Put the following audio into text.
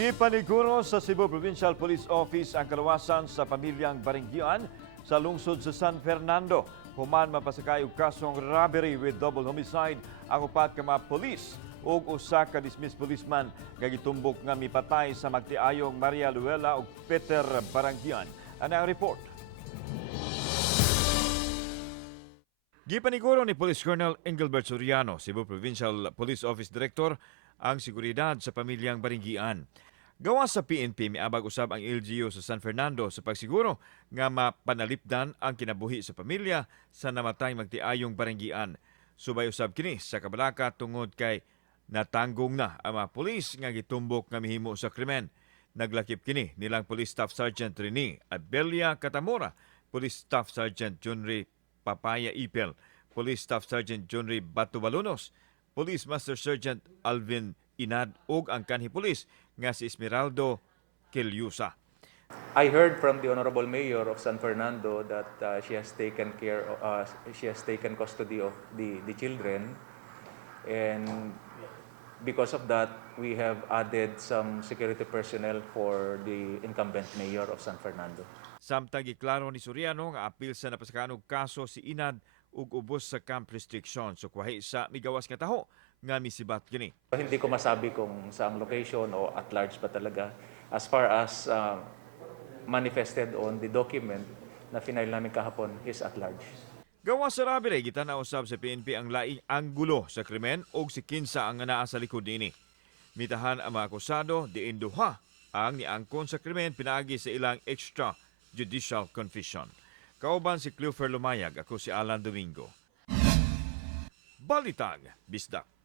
Gipaniguro sa Cebu Provincial Police Office ang kalawasan sa pamilyang Baringgian sa lungsod sa San Fernando. Human mapasakay og kasong robbery with double homicide ang upat ka mga polis ug usa ka dismissed policeman nga gitumbok nga mipatay sa magtiayong Maria Luela ug Peter Barangian. Ana ang report. Gipaniguro ni Police Colonel Engelbert Soriano, Cebu Provincial Police Office Director, ang seguridad sa pamilyang Baringgian. Gawa sa PNP, miabag usab ang LGU sa San Fernando sa pagsiguro nga mapanalipdan ang kinabuhi sa pamilya sa namatay magtiayong Baringgian. Subay usab kini sa kabalaka tungod kay natanggong na ang mga pulis nga gitumbok nga mihimo sa krimen. Naglakip kini nilang Police Staff Sergeant Rene Abelia Catamora, Police Staff Sergeant Junri Papaya Ipel, Police Staff Sergeant Junri Batubalonos, Police Master Sergeant Alvin Inad ug ang kanhi pulis nga si Esmeraldo Kelyusa. I heard from the Honorable Mayor of San Fernando that she has taken custody of the children, and because of that, we have added some security personnel for the incumbent mayor of San Fernando. Samtang giklaro ni Soriano nga apil sa napasakanog kaso si Inad ug ubos sa camp restriction so kwahi sa migawas nga taho nga misibat kini. Hindi ko masabi kung saang location o at large ba talaga. As far as manifested on the document na final namin kahapon, is at large. Gawa sa robbery, gitanaw usab sa PNP ang laing anggulo sa krimen ug si kinsa ang naa sa likod nini. Mitahan ang mga akusado diin duha ang niangkon sa krimen pinaagi sa ilang extrajudicial confession. Kauban si Cleofer Lumayag, ako si Alan Domingo. Balitang Bisdak.